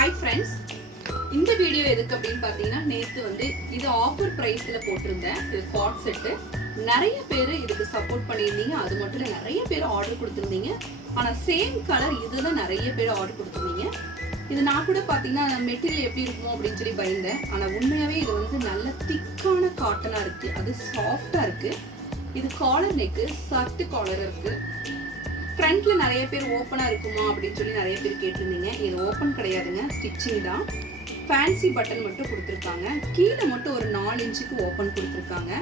Hi friends, இந்த video எதுக்கு அப்படின்னு பார்த்தீங்கன்னா, நேற்று வந்து இது ஆஃபர் ப்ரைஸில் போட்டிருந்தேன். இது கார்ட் செட்டு. நிறைய பேர் இதுக்கு சப்போர்ட் பண்ணியிருந்தீங்க. அது மட்டும் இல்லை, நிறைய பேர் ஆர்டர் கொடுத்துருந்தீங்க. ஆனால் சேம் கலர் இதுதான் நிறைய பேர் ஆர்டர் கொடுத்துருந்தீங்க. இது நான் கூட பார்த்தீங்கன்னா மெட்டீரியல் எப்படி இருக்குமோ அப்படின்னு சொல்லி பயந்தேன். ஆனால் உண்மையாகவே இது வந்து நல்ல திக்கான காட்டனாக இருக்குது. அது சாஃப்டாக இருக்குது. இது காலர் நெக்கு, சர்ட்டு காலர் இருக்குது. ஃப்ரண்ட்ல நிறைய பேர் ஓப்பனா இருக்குமா அப்படின்னு சொல்லி நிறைய பேர் கேட்டிருந்தீங்க. இது ஓப்பன் கிடையாதுங்க, ஸ்டிச்சிங் தான். ஃபேன்சி பட்டன் மட்டும் கொடுத்துருக்காங்க. கீழே மட்டும் ஒரு 4 இன்ச்சுக்கு ஓப்பன் கொடுத்துருக்காங்க.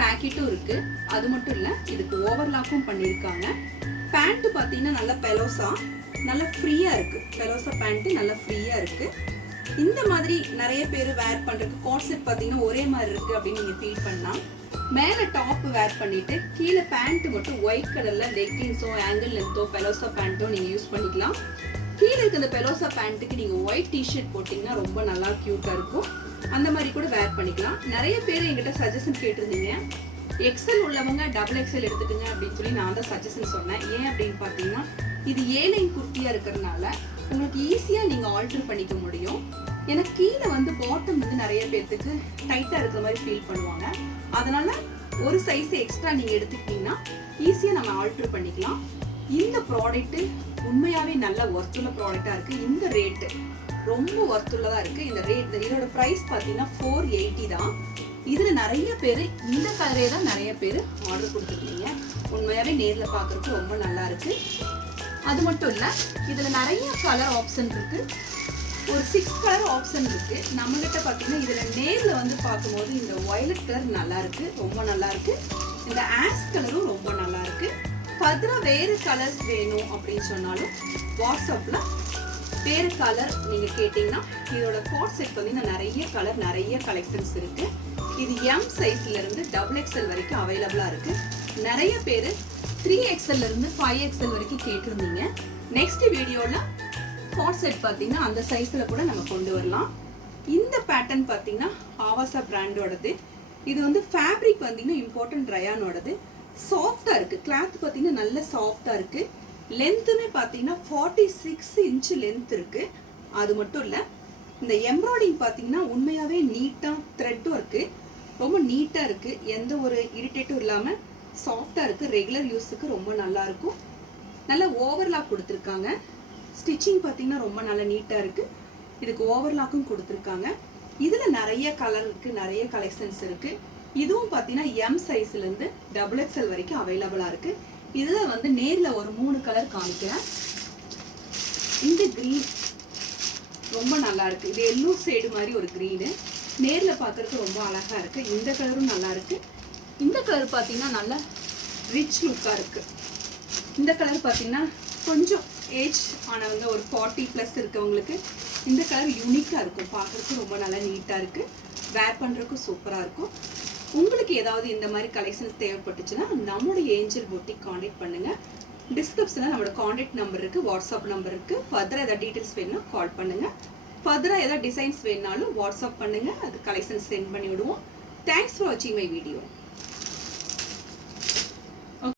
பேக்கெட்டும் இருக்கு. அது மட்டும் இல்லை, இதுக்கு ஓவர்லாக்கும் பண்ணியிருக்காங்க. பேண்ட்டு பார்த்தீங்கன்னா நல்ல பெலோசா, நல்லா ஃப்ரீயா இருக்கு. பெலோசா பேண்ட்டு நல்லா ஃப்ரீயா இருக்கு. இந்த மாதிரி நிறைய பேர் வேர் பண்றதுக்கு கார்ட் செட் பார்த்தீங்கன்னா ஒரே மாதிரி இருக்கு அப்படின்னு நீங்க ஃபீல் பண்ணலாம். மேலே டாப் வேர் பண்ணிட்டு கீழே பேண்ட் மட்டும் ஒயிட் கலர்ல லெக்கின்ஸோ ஆங்கிள் லென்த்தோ பெலோசா பேண்ட்டோ நீங்க யூஸ் பண்ணிக்கலாம். கீழே இருக்க இந்த பெலோசா பேண்ட்டுக்கு நீங்க ஒயிட் டிஷர்ட் போட்டீங்கன்னா ரொம்ப நல்லா கியூட்டா இருக்கும். அந்த மாதிரி கூட வேர் பண்ணிக்கலாம். நிறைய பேர் என்கிட்ட சஜஷன் கேட்டிருந்தீங்க. எக்ஸல் உள்ளவங்க டபுள் எக்ஸல் எடுத்துக்கங்க அப்படின்னு சொல்லி நான் தான் சஜஷன் சொன்னேன். ஏன் அப்படின்னு பார்த்தீங்கன்னா, இது ஏலைன் குர்த்தியா இருக்கிறதுனால உங்களுக்கு ஈஸியா நீங்க ஆல்டர் பண்ணிக்க முடியும். ஏன்னா கீழே வந்து பாட்டம் வந்து நிறைய பேர்த்துக்கு டைட்டா இருக்கிற மாதிரி ஃபீல் பண்ணுவாங்க. அதனால ஒரு சைஸ் எக்ஸ்ட்ரா நீங்க எடுத்துக்கிட்டீங்கன்னா ஈஸியா நம்ம ஆல்டர் பண்ணிக்கலாம். இந்த ப்ராடக்ட் உண்மையாவே நல்ல ஒர்த்துள்ள ப்ராடக்டா இருக்கு. இந்த ரேட் ரொம்ப ஒர்த்துள்ளதா இருக்கு. இந்த ரேட் இதோட பிரைஸ் பார்த்தீங்கன்னா 480 தான். இதுல நிறைய பேர் இந்த கலரே தான் நிறைய பேர் ஆர்டர் கொடுத்துருக்கீங்க. உண்மையாவே நேர்ல பாக்குறதுக்கு ரொம்ப நல்லா இருக்கு. அது மட்டும் இல்ல, இதுல நிறைய கலர் ஆப்ஷன் இருக்கு. ஒரு 6 கலர் ஆப்ஷன் இருக்கு. நம்ம கிட்ட பாத்தீங்கன்னா இதுல நேர்ல வந்து பார்க்கும்போது இந்த வயலட் கலர் நல்லா இருக்கு, ரொம்ப நல்லா இருக்கு. இந்த ஆஷ் கலரும் ரொம்ப நல்லா இருக்கு. ஃபர்தரா வேறு கலர்ஸ் வேணும் அப்படின்னு சொன்னாலும் வாட்ஸ்அப்ல வேறு கலர் நீங்க கேட்டீங்கன்னா இதோட கார்ட் செட் பார்த்தீங்கன்னா நிறைய கலர், நிறைய கலெக்ஷன்ஸ் இருக்கு. இது எம் சைஸ்ல இருந்து டபுள் எக்ஸ்எல் வரைக்கும் அவைலபிளா இருக்கு. நிறைய பேர் 3XL இருந்து 5XL வரைக்கும் கேட்டிருந்தீங்க. நெக்ஸ்ட் வீடியோல கார்ட் செட் பார்த்தீங்கன்னா அந்த சைஸ்ல கூட நம்ம கொண்டு வரலாம். இந்த பேட்டர்ன் பார்த்தீங்கன்னா ஆவாசா பிராண்டோடது. இது வந்து ஃபேப்ரிக் பார்த்தீங்கன்னா இம்பார்ட்டன்ட் ரயானோடது. சாஃப்டா இருக்கு. கிளாத் பார்த்தீங்கன்னா நல்ல சாஃப்டா இருக்கு. லென்த்துமே பார்த்தீங்கன்னா 46 இன்ச் லென்த் இருக்கு. அது மட்டும் இல்லை, இந்த எம்ப்ராய்டிங் பார்த்தீங்கன்னா உண்மையாவே நீட்டா த்ரெட்டும் இருக்கு. ரொம்ப நீட்டா இருக்கு. எந்த ஒரு இரிட்டேட்டும் இல்லாம சாஃப்டா இருக்கு. ரெகுலர் யூஸுக்கு ரொம்ப நல்லா இருக்கும். நல்ல ஓவர்லாக் கொடுத்துருக்காங்க. ஸ்டிச்சிங் பார்த்தீங்கன்னா ரொம்ப நல்லா நீட்டாக இருக்குது. இதுக்கு ஓவர்லாக்கும் கொடுத்துருக்காங்க. இதில் நிறைய கலர் இருக்குது, நிறைய கலெக்ஷன்ஸ் இருக்குது. இதுவும் பார்த்தீங்கன்னா எம் சைஸ்லேருந்து டபுள் எக்ஸ்எல் வரைக்கும் அவைலபிளாக இருக்குது. இதில் வந்து நேரில் ஒரு 3 கலர் காமிக்கிறேன். இந்த க்ரீன் ரொம்ப நல்லா இருக்குது. இது எல்லோ ஷேடு மாதிரி ஒரு க்ரீனு. நேரில் பார்க்குறதுக்கு ரொம்ப அழகாக இருக்குது. இந்த கலரும் நல்லா இருக்குது. இந்த கலர் பார்த்தீங்கன்னா நல்ல ரிச் லுக்காக இருக்குது. இந்த கலர் பார்த்தீங்கன்னா கொஞ்சம் ஏஜ் ஆனவங்க, ஒரு 40+ இருக்கவங்களுக்கு இந்த கலர் யூனிக்காக இருக்கும். பார்க்குறதுக்கு ரொம்ப நல்லா நீட்டாக இருக்குது. வேர் பண்ணுறதுக்கும் சூப்பராக இருக்கும். உங்களுக்கு ஏதாவது இந்த மாதிரி கலெக்ஷன்ஸ் தேவைப்பட்டுச்சுன்னா நம்மளுடைய ஏஞ்சல் பொட்டிக் காண்டாக்ட் பண்ணுங்கள். டிஸ்கிரிப்ஷனில் நம்மளோட காண்டாக்ட் நம்பர் இருக்குது, வாட்ஸ்அப் நம்பர் இருக்குது. ஃபர்தராக ஏதாவது டீட்டெயில்ஸ் வேணும்னா கால் பண்ணுங்கள். ஃபர்தராக ஏதாவது டிசைன்ஸ் வேணுனாலும் வாட்ஸ்அப் பண்ணுங்கள். அது கலெக்ஷன்ஸ் சென்ட் பண்ணி விடுவோம். தேங்க்ஸ் ஃபார் வாட்சிங் மை வீடியோ.